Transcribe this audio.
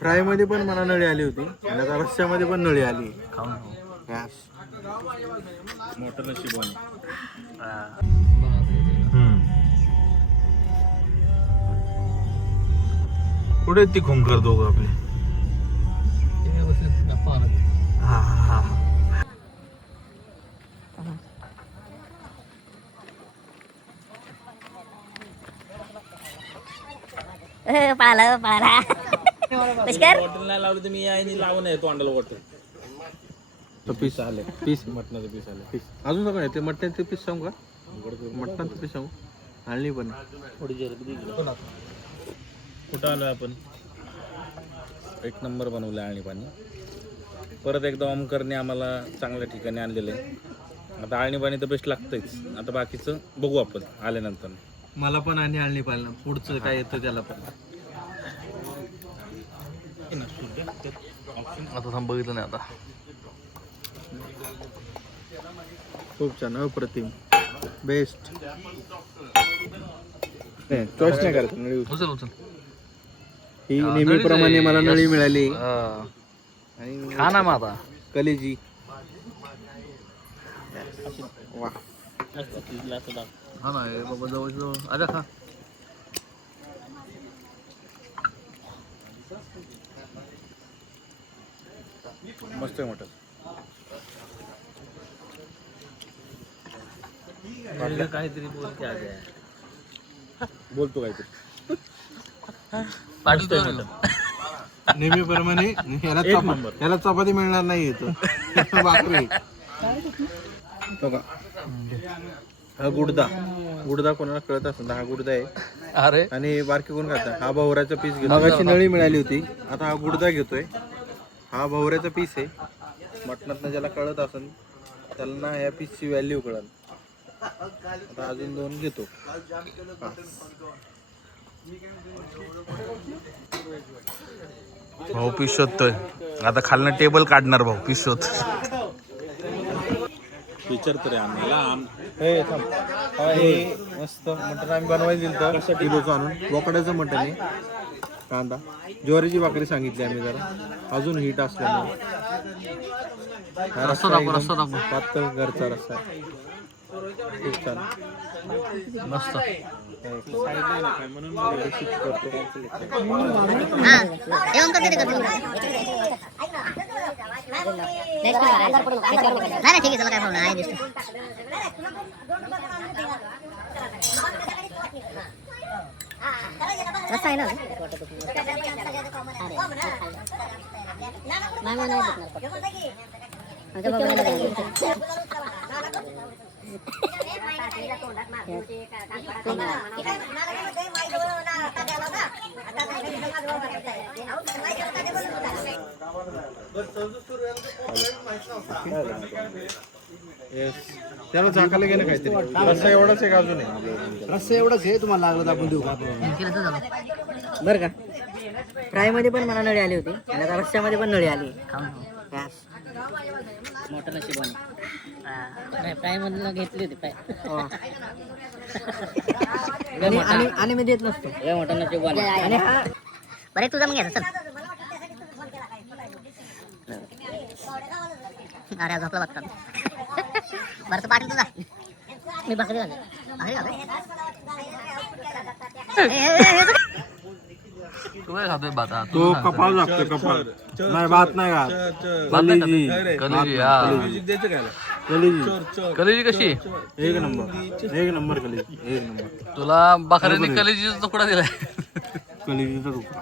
Fry मध्ये पण मला नळी आली होती आणि आता रस्स्यामध्ये पण नळी आली. मोठं नशीब आहे. कुठे ती खुंकर दोघं आपले? हा हा हा. पळाला पळाला पुष्कर बॉटल नाही लावलं तर मी यायनी लावून आहे तोंडाला बॉटल. पीस आले, पीस मटणाचं पीस आले, पीस अजून काय ते मटणाचे पीस सांगू का? मटणाचं पीस सांगू आणली पण थोडी जरबी कुठं आलोय आपण? एक नंबर बनवलं आणि पाणी परत एकदा ओमकरने आम्हाला चांगल्या ठिकाणी आणलेलं आहे. आता आळणी पाणी तर बेस्ट लागतंच. आता बाकीचं बघू आपण आल्यानंतर. मला पण आणि आणली पाहिजे पुढचं काय येतं त्याला पण. आता थांब बघितलं नाही आता. खूप छान अप्रतिम बेस्ट. चॉईस नाही करायचं नळी उचल उचल. ही नेहमीप्रमाणे मला नळी मिळाली हा. आणि खा ना मग आता. कलेजी. वा हा ना हे बाबा जवळ जवळ अरे खा. मस्त आहे मटण. काहीतरी बोलते आज बोलतो काहीतरी. पाठवतोय नेहमीप्रमाणे ह्याला चपाती मिळणार नाही येतो भाकरी. बघा हा गुडदा. गुडदा कोणाला कळत असेल हा गुडदा आहे. अरे आणि बारकी कोण खाता? हा भवऱ्याचा पीस घेतो. मगाशी नळी मिळाली होती आता हा गुडदा घेतोय. हा भवऱ्याचा पीस आहे. मटणातनं ज्याला कळत असेल त्याला ना ह्या पीसची व्हॅल्यू कळल. आता अजून दोन घेतो. भाऊ पीस शोधतोय आता. खालनं टेबल काढणार भाऊ पीस शोध. विचार तरी आम्हाला हे थांब. हा हे मस्त मटण आम्ही बनवायला दिलं तर किलोचं आणून. बोकड्याचं मटण आहे. कांदा ज्वारीची भाकरी सांगितली आम्ही जरा अजून हीट असल्यामुळे. रस्सा दाखव. पातळ घरचा रस्सा आहे. खूप छान मस्त. म्हणून करतो. नाही ठीक आहे चला काय प्रॉब्लेम आहे दिसतो. रस्ता आहे ना त्याला झाकायला गेलं काहीतरी. रस्सा एवढाच आहे का अजून आहे? रस्सा एवढंच आहे. तुम्हाला लागलं तर आपण देऊ बरं का. फ्राय मध्ये पण मला नळी आली होती आणि आता रस्स्यामध्ये पण नळी आली. मोठं नशीब आहे. फ्राय मध्ये घेतली होती आणि मी देत नसतो. मोठं नशीब आणि हा बरे तुझा मग घ्यायचा. चल अरे झोपला बघतात. बरं पाटील तुझा मी भाकरी घाले. तू काय खातोय भात? तो कपाळ लागतो. कपाळ नाही भात नाही खात. कलेजी. कलेजी हा. कलेजी कलेजी कशी? एक नंबर कलेजी. एक नंबर. तुला बकऱ्याने कलेजीचा तुकडा दिलाय. कलेजीचा तुकडा